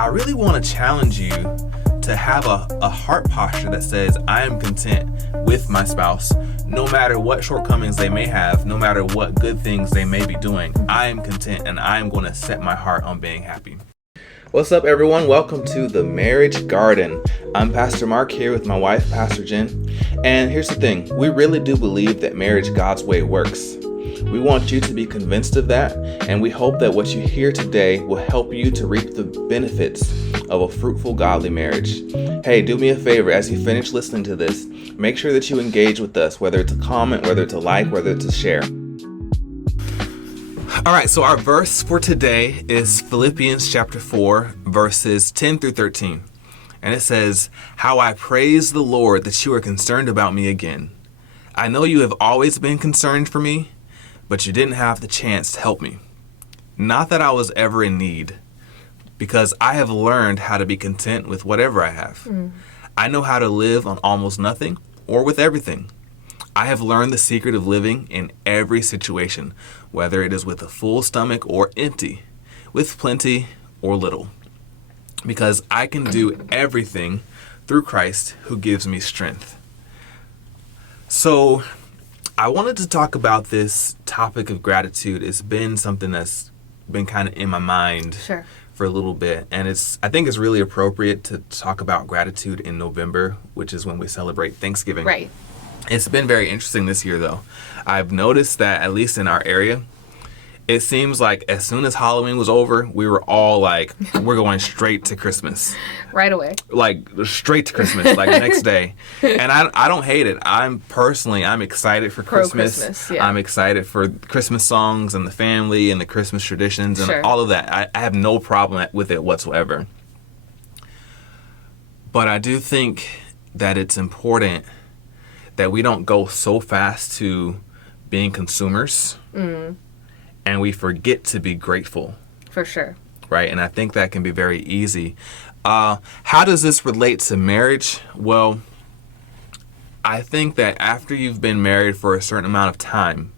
I really want to challenge you to have a heart posture that says, I am content with my spouse, no matter what shortcomings they may have, no matter what good things they may be doing. I am content, and I am going to set my heart on being happy. What's up, everyone? Welcome to the Marriage Garden. I'm Pastor Mark here with my wife, Pastor Jen. And here's the thing. We really do believe that marriage God's way works. We want you to be convinced of that, and we hope that what you hear today will help you to reap the benefits of a fruitful, godly marriage. Hey, do me a favor as you finish listening to this. Make sure that you engage with us, whether it's a comment, whether it's a like, whether it's a share. All right, so our verse for today is Philippians chapter 4, verses 10 through 13. And it says, "How I praise the Lord that you are concerned about me again. I know you have always been concerned for me, but you didn't have the chance to help me. Not that I was ever in need, because I have learned how to be content with whatever I have. I know how to live on almost nothing or with everything. I have learned the secret of living in every situation, whether it is with a full stomach or empty, with plenty or little, because I can do everything through Christ who gives me strength." So I wanted to talk about this topic of gratitude. It's been something that's been kind of in my mind for a little bit. And I think it's really appropriate to talk about gratitude in November, which is when we celebrate Thanksgiving. Right. It's been very interesting this year, though. I've noticed that, at least in our area, it seems like as soon as Halloween was over, we were all like, we're going straight to Christmas. Right away. Like, straight to Christmas, like next day. And I don't hate it. I'm excited for Christmas. Yeah. I'm excited for Christmas songs and the family and the Christmas traditions and all of that. I have no problem with it whatsoever. But I do think that it's important that we don't go so fast to being consumers and we forget to be grateful. For sure. Right? And I think that can be very easy. How does this relate to marriage? Well, I think that after you've been married for a certain amount of time,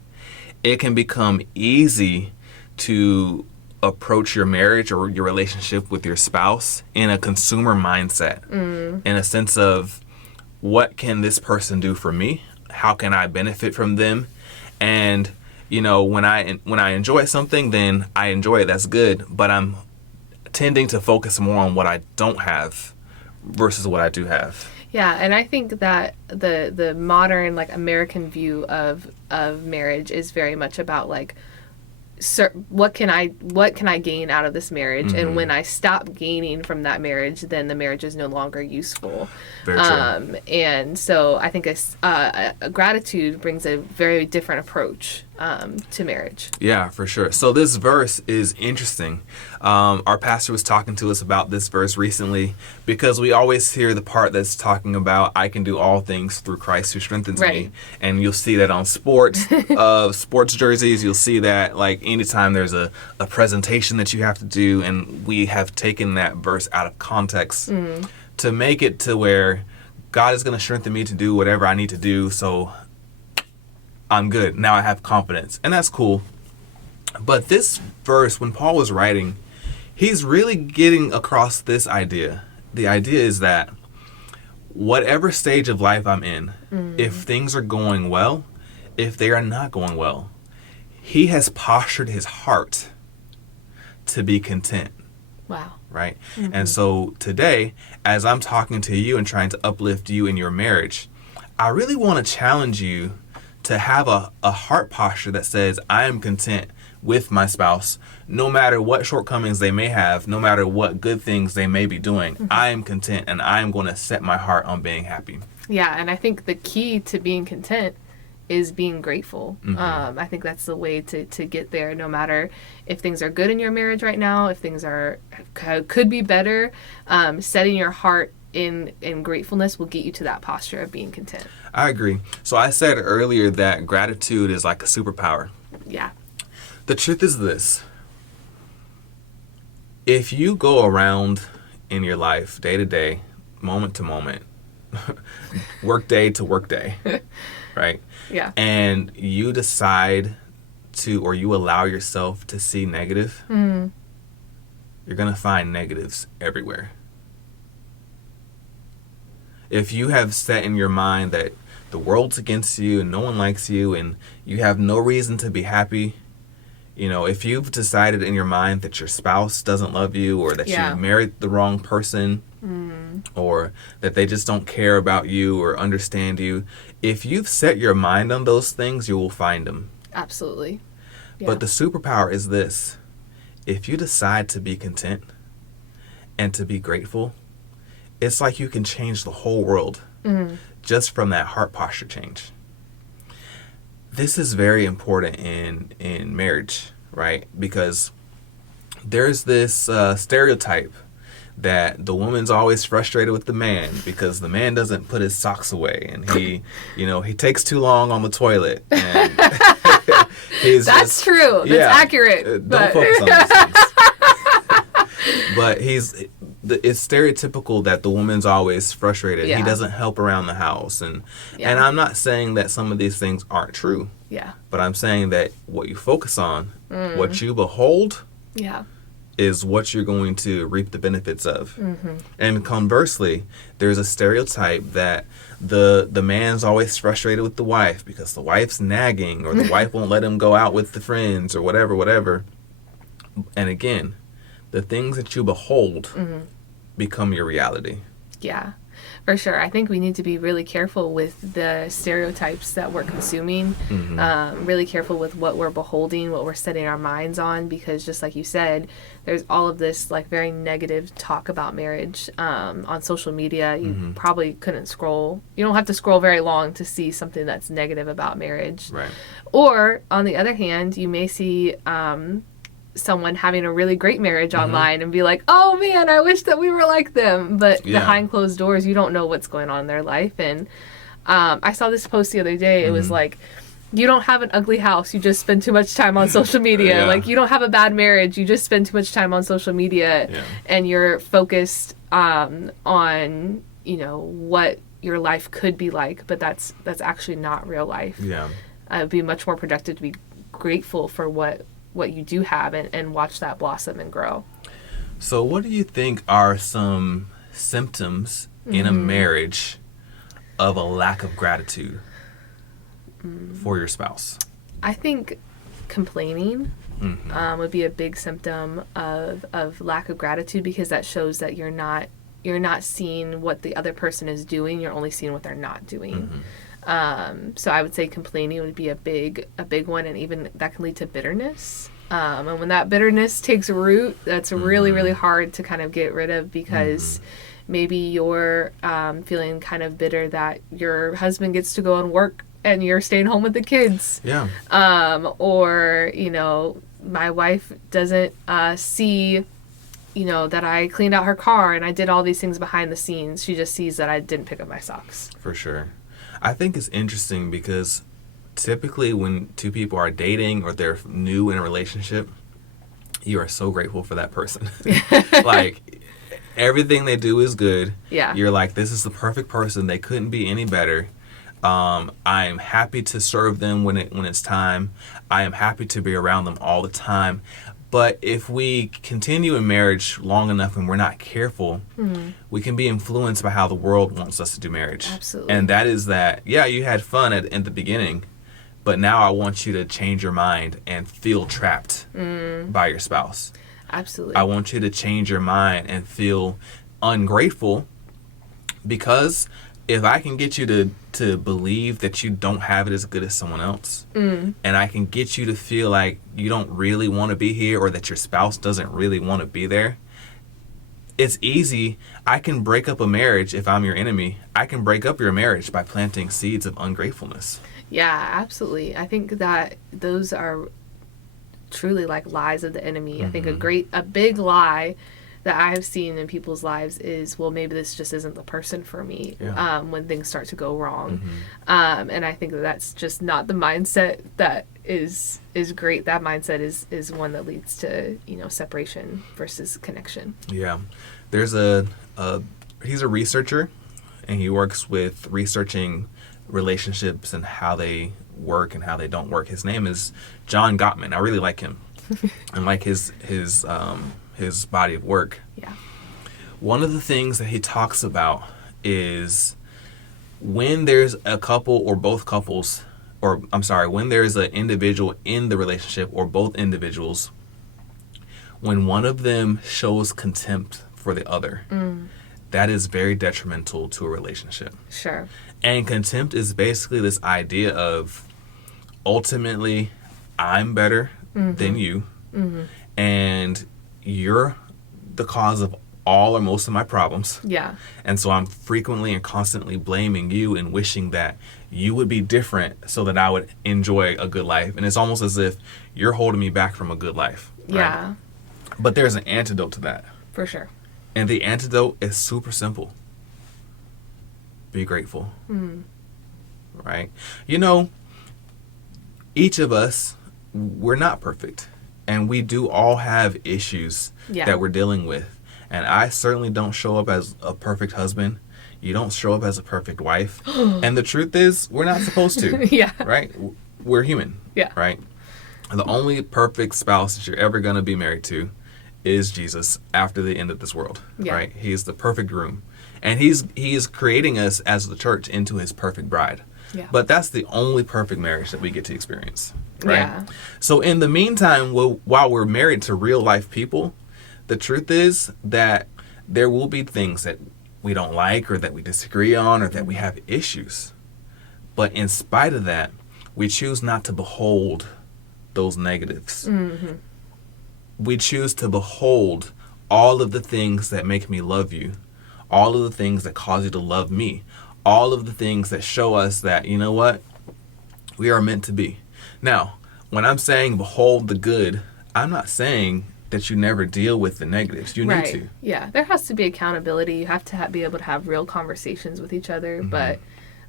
it can become easy to approach your marriage or your relationship with your spouse in a consumer mindset, in a sense of, what can this person do for me? How can I benefit from them? And, when I enjoy something, then I enjoy it. That's good. But I'm tending to focus more on what I don't have versus what I do have. Yeah, and I think that the modern American view of marriage is very much about what can I gain out of this marriage, and when I stop gaining from that marriage, then the marriage is no longer useful. Very true. And so I think gratitude brings a very different approach to marriage. Yeah, for sure. So this verse is interesting. Our pastor was talking to us about this verse recently because we always hear the part that's talking about, I can do all things through Christ who strengthens me. And you'll see that on sports jerseys. You'll see that anytime there's a presentation that you have to do, and we have taken that verse out of context to make it to where God is going to strengthen me to do whatever I need to do. So I'm good. Now I have confidence. And that's cool. But this verse, when Paul was writing, he's really getting across this idea. The idea is that whatever stage of life I'm in, if things are going well, if they are not going well, he has postured his heart to be content. Wow. Right? And so today, as I'm talking to you and trying to uplift you in your marriage, I really want to challenge you to have a heart posture that says, I am content with my spouse, no matter what shortcomings they may have, no matter what good things they may be doing. I am content, and I am going to set my heart on being happy. Yeah, and I think the key to being content is being grateful. I think that's the way to get there, no matter if things are good in your marriage right now, if things could be better. Setting your heart in gratefulness will get you to that posture of being content. I agree. So I said earlier that gratitude is like a superpower. Yeah. The truth is this. If you go around in your life day to day, moment to moment, work day to work day, right? Yeah. And you decide to, or you allow yourself to see negative, you're you're going to find negatives everywhere. If you have set in your mind that the world's against you and no one likes you and you have no reason to be happy, you know, if you've decided in your mind that your spouse doesn't love you, or that you married the wrong person, or that they just don't care about you or understand you, if you've set your mind on those things, you will find them. Absolutely. Yeah. But the superpower is this. If you decide to be content and to be grateful, it's like you can change the whole world just from that heart posture change. This is very important in marriage, right? Because there's this stereotype that the woman's always frustrated with the man because the man doesn't put his socks away, and he takes too long on the toilet. And that's true. That's accurate. Don't focus on those things. But it's stereotypical that the woman's always frustrated. Yeah. He doesn't help around the house. And I'm not saying that some of these things aren't true. Yeah. But I'm saying that what you focus on, what you behold, is what you're going to reap the benefits of. Mm-hmm. And conversely, there's a stereotype that the man's always frustrated with the wife because the wife's nagging, or the wife won't let him go out with the friends, or whatever. And again, the things that you behold become your reality. Yeah, for sure. I think we need to be really careful with the stereotypes that we're consuming, really careful with what we're beholding, what we're setting our minds on, because just like you said, there's all of this like very negative talk about marriage on social media. You probably couldn't scroll. You don't have to scroll very long to see something that's negative about marriage. Right. Or on the other hand, you may see someone having a really great marriage online and be like, oh man, I wish that we were like them. But behind closed doors, you don't know what's going on in their life. And I saw this post the other day. It was like, you don't have an ugly house. You just spend too much time on social media. Yeah. Like, you don't have a bad marriage. You just spend too much time on social media. Yeah. And you're focused on, you know, what your life could be like. But that's actually not real life. Yeah. It'd be much more productive to be grateful for what you do have and watch that blossom and grow. So what do you think are some symptoms in a marriage of a lack of gratitude for your spouse? I think complaining would be a big symptom of lack of gratitude, because that shows that you're not seeing what the other person is doing. You're only seeing what they're not doing. So I would say complaining would be a big one, and even that can lead to bitterness. And when that bitterness takes root, that's really, really hard to kind of get rid of, because maybe you're feeling kind of bitter that your husband gets to go and work and you're staying home with the kids. Yeah. Or, you know, my wife doesn't see, you know, that I cleaned out her car and I did all these things behind the scenes. She just sees that I didn't pick up my socks. For sure. I think it's interesting because typically when two people are dating or they're new in a relationship, you are so grateful for that person. Like, everything they do is good. Yeah. You're like, this is the perfect person. They couldn't be any better. I'm happy to serve them when it's time. I am happy to be around them all the time. But if we continue in marriage long enough and we're not careful, we can be influenced by how the world wants us to do marriage. Absolutely. And that is that, yeah, you had fun at the beginning, but now I want you to change your mind and feel trapped by your spouse. Absolutely. I want you to change your mind and feel ungrateful, because if I can get you to believe that you don't have it as good as someone else, and I can get you to feel like you don't really want to be here, or that your spouse doesn't really want to be there, it's easy. I can break up a marriage if I'm your enemy. I can break up your marriage by planting seeds of ungratefulness. Yeah, absolutely. I think that those are truly like lies of the enemy. I think a big lie that I have seen in people's lives is, well, maybe this just isn't the person for me, when things start to go wrong. And I think that's just not the mindset that is great. That mindset is one that leads to, you know, separation versus connection. Yeah. There's he's a researcher, and he works with researching relationships and how they work and how they don't work. His name is John Gottman. I really like him. And like his his body of work. Yeah. One of the things that he talks about is when there's a couple or both couples, or I'm sorry, when there's an individual in the relationship or both individuals, when one of them shows contempt for the other, that is very detrimental to a relationship. Sure. And contempt is basically this idea of ultimately I'm better than you, and you're the cause of all or most of my problems. Yeah. And so I'm frequently and constantly blaming you and wishing that you would be different so that I would enjoy a good life. And it's almost as if you're holding me back from a good life. Right? Yeah. But there's an antidote to that. For sure. And the antidote is super simple. Be grateful. Right? You know, each of us, we're not perfect. And we do all have issues that we're dealing with. And I certainly don't show up as a perfect husband. You don't show up as a perfect wife. And the truth is, we're not supposed to. Yeah. Right? We're human. Yeah. Right? And the only perfect spouse that you're ever going to be married to is Jesus after the end of this world. Yeah. Right? He is the perfect groom. And he is creating us as the church into his perfect bride. Yeah. But that's the only perfect marriage that we get to experience. Right? Yeah. So in the meantime, while we're married to real life people, the truth is that there will be things that we don't like or that we disagree on or that we have issues. But in spite of that, we choose not to behold those negatives. We choose to behold all of the things that make me love you, all of the things that cause you to love me, all of the things that show us that, you know what, we are meant to be. Now, when I'm saying behold the good, I'm not saying that you never deal with the negatives. You need to. Yeah, there has to be accountability. You have to be able to have real conversations with each other, but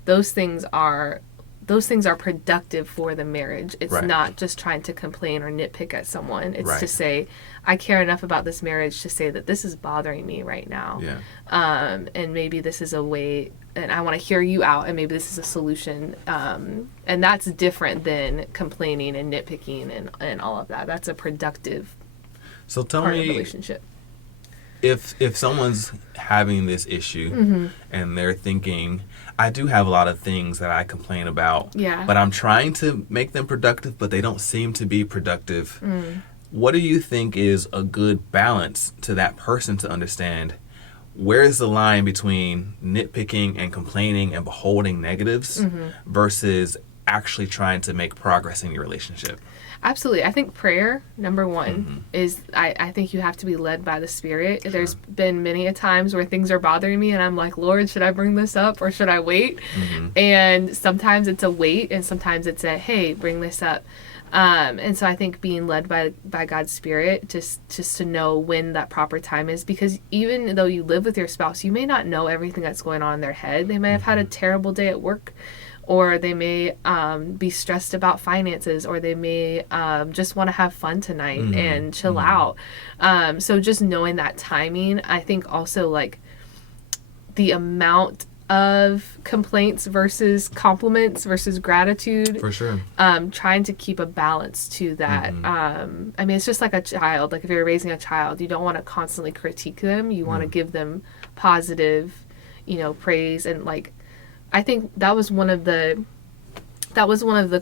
those things are productive for the marriage. It's not just trying to complain or nitpick at someone. It's to say, I care enough about this marriage to say that this is bothering me right now. Yeah. And maybe this is a way, and I want to hear you out, and maybe this is a solution. And that's different than complaining and nitpicking and all of that. That's a productive So tell part of me, the relationship. if someone's having this issue and they're thinking, I do have a lot of things that I complain about, but I'm trying to make them productive, but they don't seem to be productive. What do you think is a good balance to that person to understand? Where is the line between nitpicking and complaining and beholding negatives versus actually trying to make progress in your relationship? Absolutely. I think prayer, number one, is I think you have to be led by the Spirit. Sure. There's been many a times where things are bothering me and I'm like, Lord, should I bring this up or should I wait? And sometimes it's a wait and sometimes it's a, hey, bring this up. And so I think being led by God's Spirit, just to know when that proper time is, because even though you live with your spouse, you may not know everything that's going on in their head. They may have had a terrible day at work, or they may be stressed about finances, or they may just want to have fun tonight and chill out. So just knowing that timing, I think also like the amount of complaints versus compliments versus gratitude. For sure. Trying to keep a balance to that. I mean, it's just like a child. Like if you're raising a child, you don't want to constantly critique them. You want to give them positive, praise. And like, I think that was one of the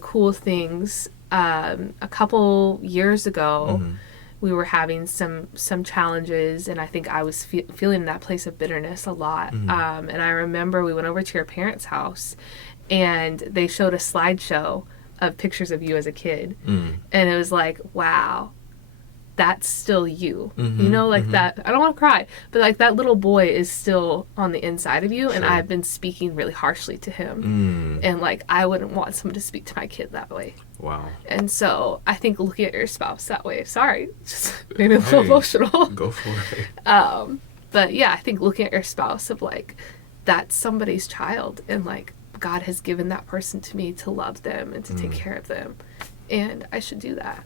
cool things. A couple years ago, we were having some challenges, and I think I was feeling that place of bitterness a lot. And I remember we went over to your parents' house, and they showed a slideshow of pictures of you as a kid, and it was like, wow, that's still you. That. I don't want to cry, but like that little boy is still on the inside of you, and I've been speaking really harshly to him, and like I wouldn't want someone to speak to my kid that way. Wow. And so I think looking at your spouse that way, sorry, just made me a little emotional. Go for it. But yeah, I think looking at your spouse of like, that's somebody's child, and like God has given that person to me to love them and to take care of them, and I should do that.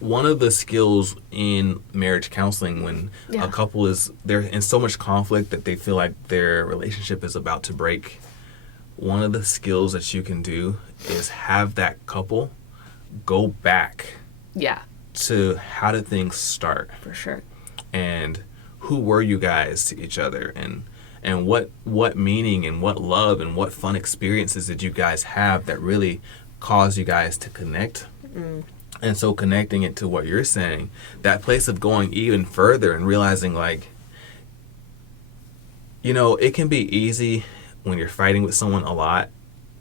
One of the skills in marriage counseling when a couple they're in so much conflict that they feel like their relationship is about to break, one of the skills that you can do is have that couple go back to how did things start. For sure. and who were you guys to each other, and what meaning and what love and what fun experiences did you guys have that really caused you guys to connect? And so connecting it to what you're saying, that place of going even further and realizing, like, you know, it can be easy when you're fighting with someone a lot,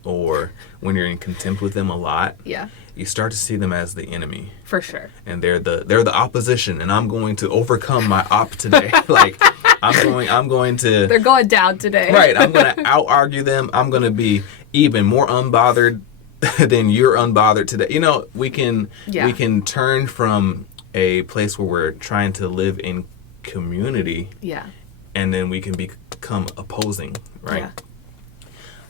or when you're in contempt with them a lot. Yeah. You start to see them as the enemy. For sure. And they're the opposition, and I'm going to overcome my op today. Like, I'm going to... They're going down today. Right. I'm going to out-argue them. I'm going to be even more unbothered than you're unbothered today. You know, we can turn from a place where we're trying to live in community. Yeah. And then we can become opposing, right? Yeah.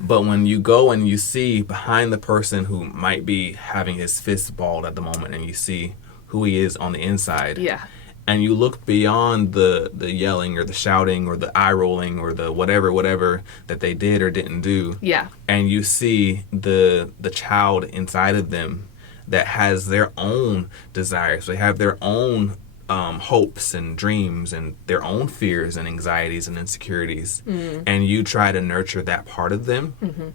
But when you go and you see behind the person who might be having his fist balled at the moment, and you see who he is on the inside, yeah, and you look beyond the yelling or the shouting or the eye rolling or the whatever that they did or didn't do, yeah, and you see the child inside of them that has their own desires, they have their own hopes and dreams and their own fears and anxieties and insecurities, and you try to nurture that part of them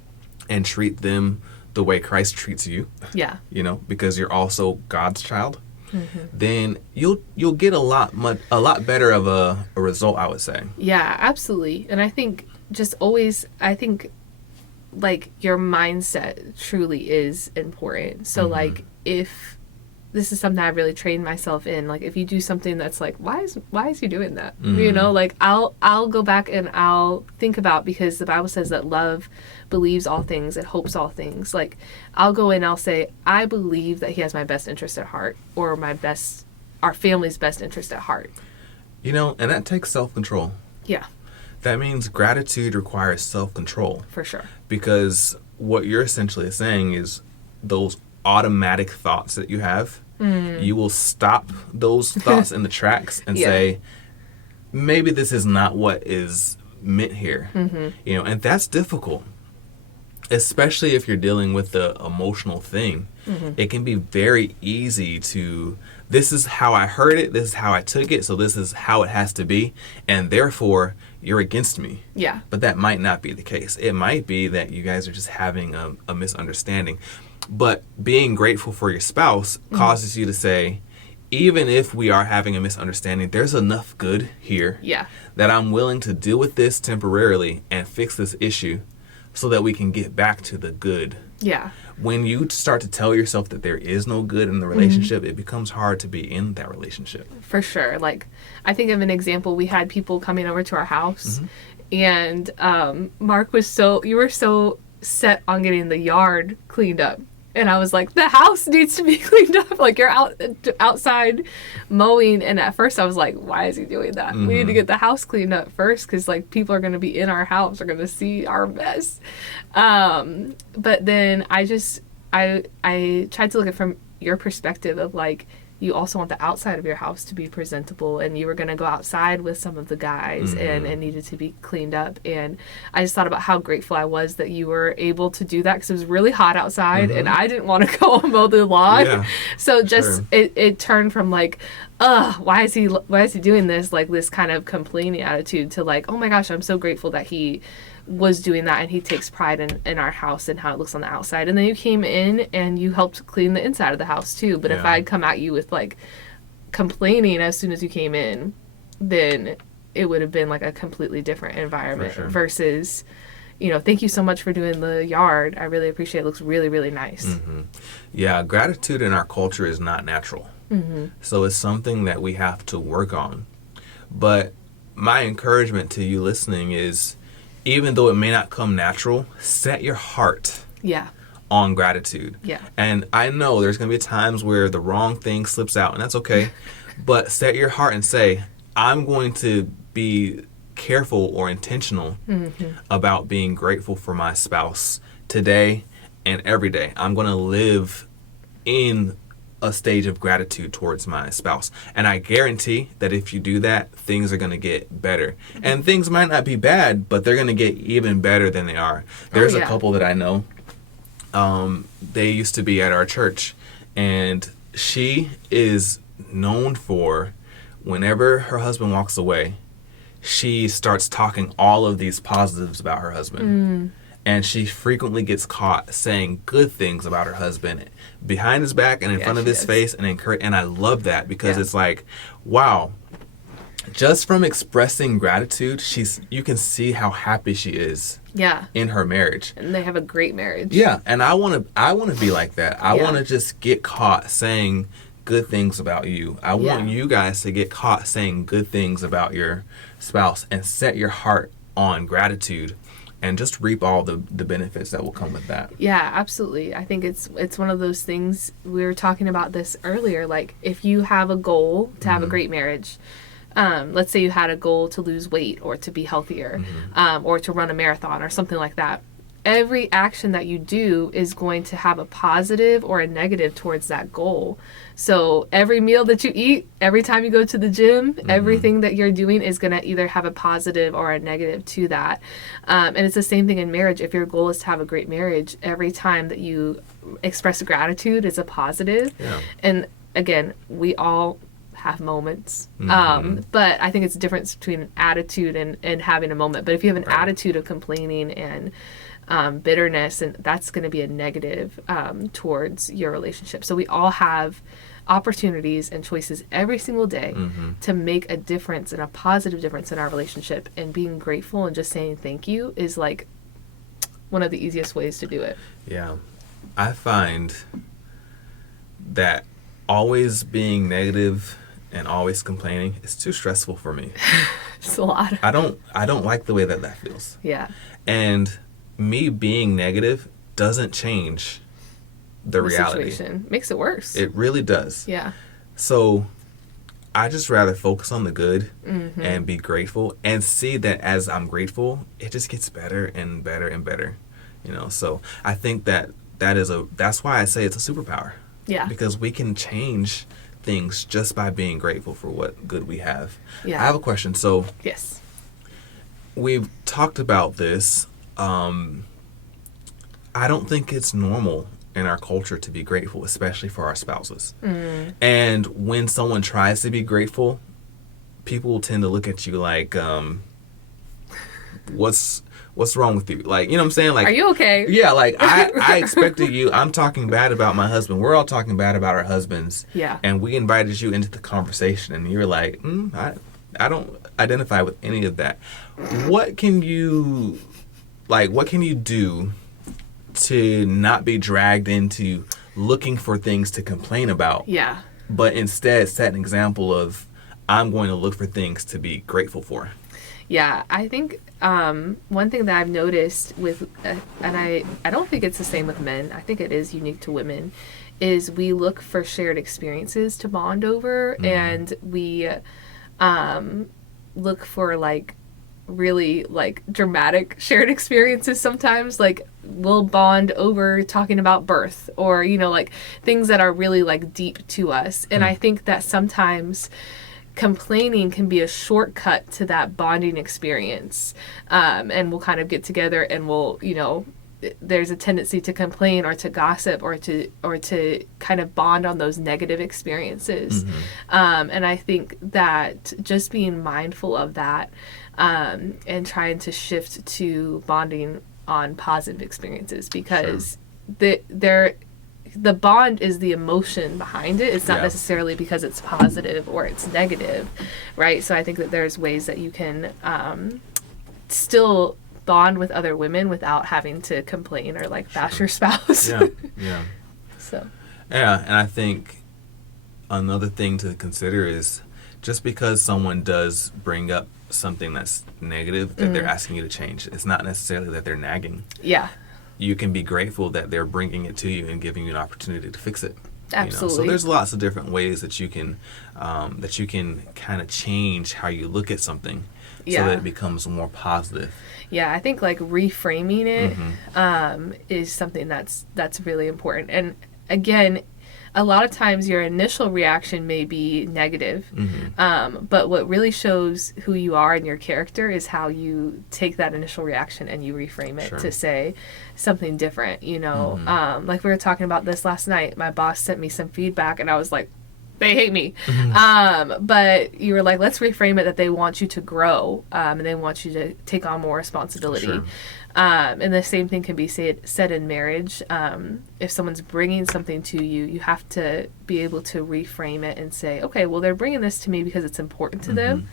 and treat them the way Christ treats you, you know, because you're also God's child, then you'll get a lot better of a result, I would say. Yeah, absolutely. And I think like your mindset truly is important. So like, if this is something I really trained myself in, like if you do something that's like, why is he doing that? You know, like I'll go back and I'll think about, because the Bible says that love believes all things, it hopes all things. Like I'll go in and I'll say, I believe that he has my best interest at heart, or our family's best interest at heart. You know, and that takes self-control. Yeah. That means gratitude requires self-control. For sure. Because what you're essentially saying is those automatic thoughts that you have, you will stop those thoughts in the tracks and say, maybe this is not what is meant here. You know, and that's difficult, especially if you're dealing with the emotional thing. It can be very easy to, this is how I heard it, this is how I took it, so this is how it has to be, and therefore you're against me. Yeah. But that might not be the case. It might be that you guys are just having a misunderstanding. But being grateful for your spouse causes you to say, even if we are having a misunderstanding, there's enough good here that I'm willing to deal with this temporarily and fix this issue so that we can get back to the good. Yeah. When you start to tell yourself that there is no good in the relationship, it becomes hard to be in that relationship. For sure. Like, I think of an example. We had people coming over to our house, and Mark you were so set on getting the yard cleaned up. And I was like, the house needs to be cleaned up. Like, you're outside mowing. And at first I was like, why is he doing that? We need to get the house cleaned up first, because, like, people are going to be in our house, are going to see our mess. But then I tried to look at it from your perspective of, like, you also want the outside of your house to be presentable, and you were going to go outside with some of the guys, and it needed to be cleaned up. And I just thought about how grateful I was that you were able to do that, because it was really hot outside and I didn't want to go mow the lawn. Yeah, so just it turned from like, why is he doing this, like this kind of complaining attitude, to like, oh my gosh, I'm so grateful that he was doing that, and he takes pride in our house and how it looks on the outside. And then you came in and you helped clean the inside of the house too. But if I had come at you with like complaining as soon as you came in, then it would have been like a completely different environment versus, you know, thank you so much for doing the yard. I really appreciate it. It looks really, really nice. Yeah, gratitude in our culture is not natural. So it's something that we have to work on. But my encouragement to you listening is, even though it may not come natural, set your heart on gratitude. Yeah. And I know there's going to be times where the wrong thing slips out, and that's okay. But set your heart and say, I'm going to be careful or intentional about being grateful for my spouse today and every day. I'm going to live in a stage of gratitude towards my spouse. And I guarantee that if you do that, things are going to get better. And things might not be bad, but they're going to get even better than they are. There's a couple that I know. They used to be at our church, and she is known for whenever her husband walks away, she starts talking all of these positives about her husband. And she frequently gets caught saying good things about her husband behind his back and in front of his face, and I love that, because it's like, wow, just from expressing gratitude, you can see how happy she is in her marriage. And they have a great marriage. Yeah, and I want to be like that. I want to just get caught saying good things about you. I want you guys to get caught saying good things about your spouse and set your heart on gratitude and just reap all the benefits that will come with that. Yeah, absolutely. I think it's one of those things, we were talking about this earlier, like if you have a goal to have a great marriage, let's say you had a goal to lose weight or to be healthier, or to run a marathon or something like that. Every action that you do is going to have a positive or a negative towards that goal. So every meal that you eat, every time you go to the gym, everything that you're doing is going to either have a positive or a negative to that. And it's the same thing in marriage. If your goal is to have a great marriage, every time that you express gratitude is a positive. Yeah. And again, we all have moments. But I think it's a difference between an attitude and having a moment. But if you have an attitude of complaining and bitterness, and that's going to be a negative towards your relationship. So we all have opportunities and choices every single day to make a difference, and a positive difference in our relationship, and being grateful and just saying thank you is like one of the easiest ways to do it. Yeah. I find that always being negative and always complaining is too stressful for me. It's a lot. I don't like the way that feels. Yeah. And me being negative doesn't change the reality. Situation makes it worse. It really does. Yeah. So I just rather focus on the good and be grateful, and see that as I'm grateful, it just gets better and better and better. So I think that's why I say it's a superpower. Yeah. Because we can change things just by being grateful for what good we have. Yeah. I have a question. So yes, we've talked about this. I don't think it's normal in our culture to be grateful, especially for our spouses. And when someone tries to be grateful, people will tend to look at you like, what's wrong with you? Like, you know what I'm saying? Like, are you okay? Yeah, like I expected you. I'm talking bad about my husband. We're all talking bad about our husbands. Yeah. And we invited you into the conversation, and you're like, I don't identify with any of that. What can you do to not be dragged into looking for things to complain about? Yeah. But instead set an example of, I'm going to look for things to be grateful for. Yeah, I think one thing that I've noticed with, and I don't think it's the same with men, I think it is unique to women, is we look for shared experiences to bond over, and we look for like really like dramatic shared experiences sometimes. Like we'll bond over talking about birth, or like things that are really like deep to us. And I think that sometimes complaining can be a shortcut to that bonding experience. And we'll kind of get together and we'll, there's a tendency to complain or to gossip or to kind of bond on those negative experiences. And I think that just being mindful of that, and trying to shift to bonding on positive experiences, because the bond is the emotion behind it. It's not necessarily because it's positive or it's negative, right? So I think that there's ways that you can still bond with other women without having to complain or like bash your spouse. Yeah. So. Yeah, and I think another thing to consider is just because someone does bring up something that's negative that they're asking you to change, it's not necessarily that they're nagging. Yeah. You can be grateful that they're bringing it to you and giving you an opportunity to fix it. Absolutely. So there's lots of different ways that you can kind of change how you look at something, so that it becomes more positive. Yeah, I think like reframing it is something that's really important. And again, a lot of times your initial reaction may be negative, but what really shows who you are and your character is how you take that initial reaction and you reframe it to say something different, Like we were talking about this last night. My boss sent me some feedback and I was like, they hate me. But you were like, let's reframe it that they want you to grow, and they want you to take on more responsibility. Sure. And the same thing can be said in marriage. If someone's bringing something to you, you have to be able to reframe it and say, okay, well, they're bringing this to me because it's important to them.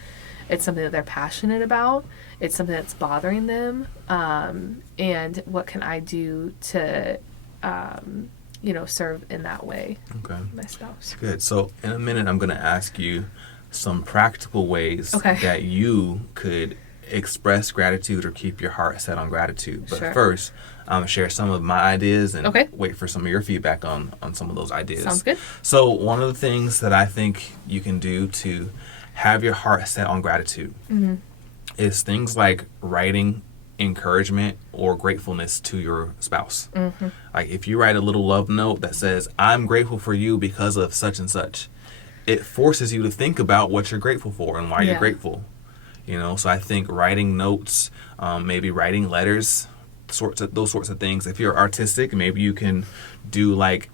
It's something that they're passionate about. It's something that's bothering them. And what can I do to, serve in that way? Okay. My spouse. Good. So in a minute, I'm going to ask you some practical ways that you could express gratitude or keep your heart set on gratitude. But first, I'm going to share some of my ideas and wait for some of your feedback on some of those ideas. Sounds good. So one of the things that I think you can do to have your heart set on gratitude is things like writing encouragement or gratefulness to your spouse. Like if you write a little love note that says, I'm grateful for you because of such and such, it forces you to think about what you're grateful for and why you're grateful. So I think writing notes, maybe writing letters, those sorts of things. If you're artistic, maybe you can do like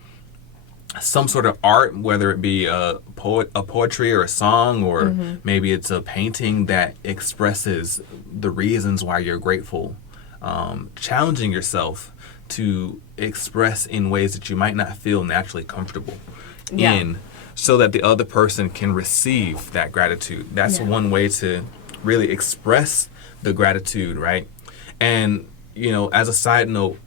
some sort of art, whether it be a poetry or a song, or maybe it's a painting that expresses the reasons why you're grateful. Challenging yourself to express in ways that you might not feel naturally comfortable in, so that the other person can receive that gratitude. That's one way to really express the gratitude, right? And, as a side note,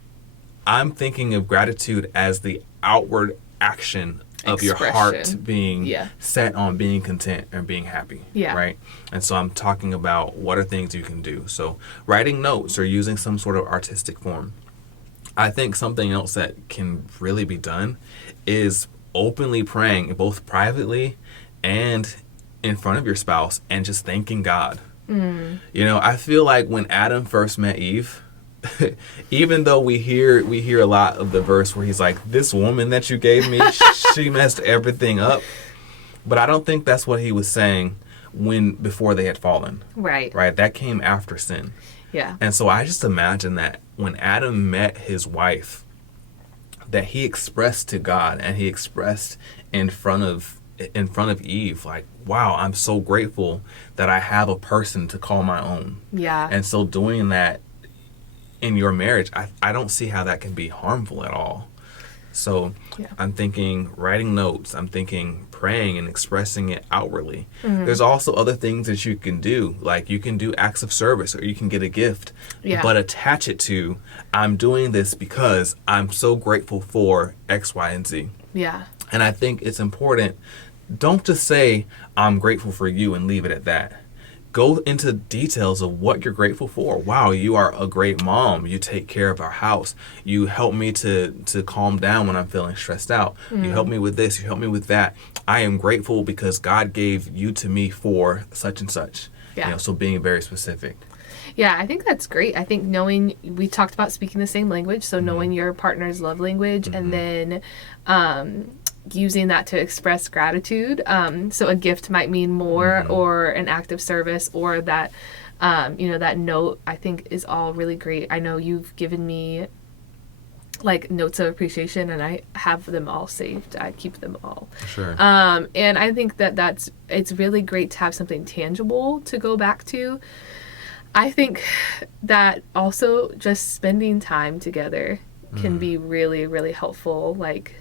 I'm thinking of gratitude as the outward action of your heart being set on being content and being happy, right? And so I'm talking about what are things you can do. So writing notes or using some sort of artistic form. I think something else that can really be done is openly praying, both privately and in front of your spouse, and just thanking God. I feel like when Adam first met Eve, even though we hear a lot of the verse where he's like, this woman that you gave me, she messed everything up. But I don't think that's what he was saying before they had fallen. Right. That came after sin. Yeah. And so I just imagine that when Adam met his wife, that he expressed to God and he expressed in front of Eve, like, wow, I'm so grateful that I have a person to call my own. Yeah. And so doing that in your marriage, I don't see how that can be harmful at all. So I'm thinking writing notes, I'm thinking praying and expressing it outwardly. There's also other things that you can do, like you can do acts of service, or you can get a gift, but attach it to, I'm doing this because I'm so grateful for X, Y, and Z. Yeah. And I think it's important, don't just say, I'm grateful for you and leave it at that. Go into details of what you're grateful for. Wow, you are a great mom. You take care of our house. You help me to calm down when I'm feeling stressed out. You help me with this. You help me with that. I am grateful because God gave you to me for such and such. Yeah. So being very specific. Yeah, I think that's great. I think we talked about speaking the same language, so knowing your partner's love language, and then using that to express gratitude. So a gift might mean more, or an act of service, or that, that note, I think is all really great. I know you've given me like notes of appreciation, and I have them all saved. I keep them all. Sure. And I think it's really great to have something tangible to go back to. I think that also just spending time together can be really, really helpful. Like,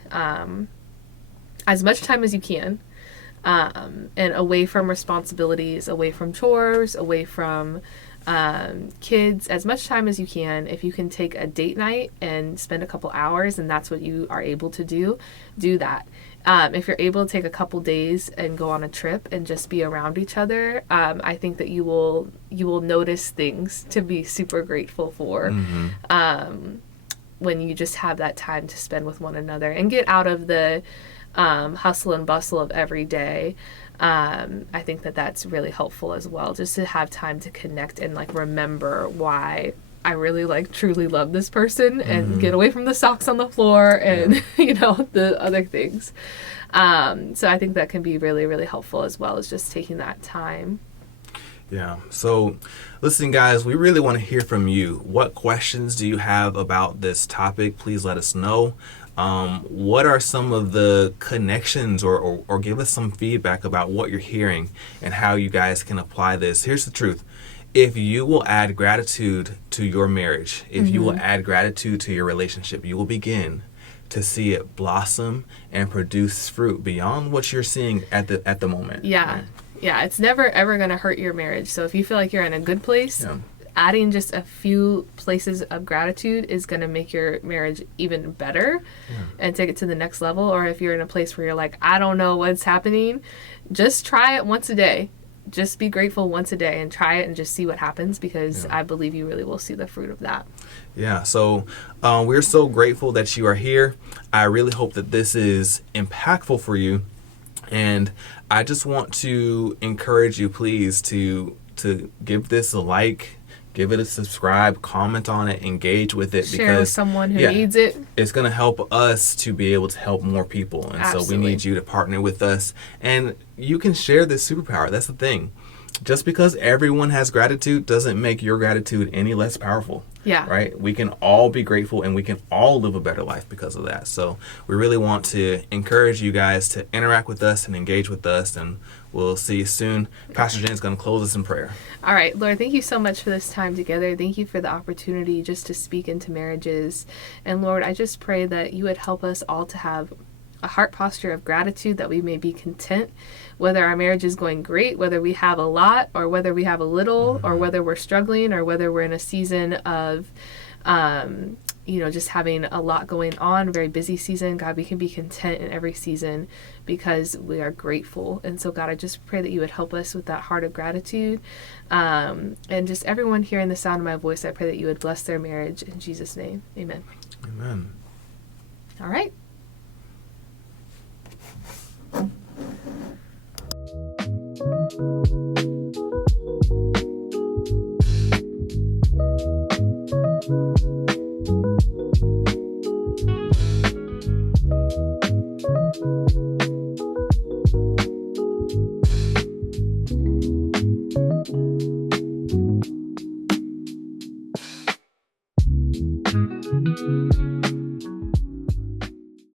as much time as you can, and away from responsibilities, away from chores, away from kids, as much time as you can. If you can take a date night and spend a couple hours and that's what you are able to do that. If you're able to take a couple days and go on a trip and just be around each other, I think that you will notice things to be super grateful for. When you just have that time to spend with one another and get out of the hustle and bustle of every day. I think that's really helpful as well, just to have time to connect and like remember why I really like truly love this person, and get away from the socks on the floor and the other things. So I think that can be really, really helpful as well, as just taking that time. Yeah. So listen, guys, we really want to hear from you. What questions do you have about this topic? Please let us know. What are some of the connections, or give us some feedback about what you're hearing and how you guys can apply this? Here's the truth. If you will add gratitude to your marriage, if you will add gratitude to your relationship, you will begin to see it blossom and produce fruit beyond what you're seeing at the moment. Yeah. Right? Yeah, it's never ever going to hurt your marriage. So if you feel like you're in a good place, adding just a few places of gratitude is going to make your marriage even better and take it to the next level. Or if you're in a place where you're like, I don't know what's happening, just try it once a day. Just be grateful once a day and try it and just see what happens, because I believe you really will see the fruit of that. Yeah, so we're so grateful that you are here. I really hope that this is impactful for you. And I just want to encourage you, please, to give this a like, give it a subscribe, comment on it, engage with it. Share with someone who needs it. It's going to help us to be able to help more people. And Absolutely. So we need you to partner with us. And you can share this superpower. That's the thing. Just because everyone has gratitude doesn't make your gratitude any less powerful. Yeah. Right? We can all be grateful, and we can all live a better life because of that. So we really want to encourage you guys to interact with us and engage with us, and we'll see you soon. Pastor Jen's going to close us in prayer. All right, Lord, thank you so much for this time together. Thank you for the opportunity just to speak into marriages. And Lord, I just pray that you would help us all to have a heart posture of gratitude, that we may be content, whether our marriage is going great, whether we have a lot or whether we have a little, or whether we're struggling, or whether we're in a season of, just having a lot going on, a very busy season. God, we can be content in every season because we are grateful. And so, God, I just pray that you would help us with that heart of gratitude. And just everyone hearing the sound of my voice, I pray that you would bless their marriage in Jesus' name. Amen. Amen. All right.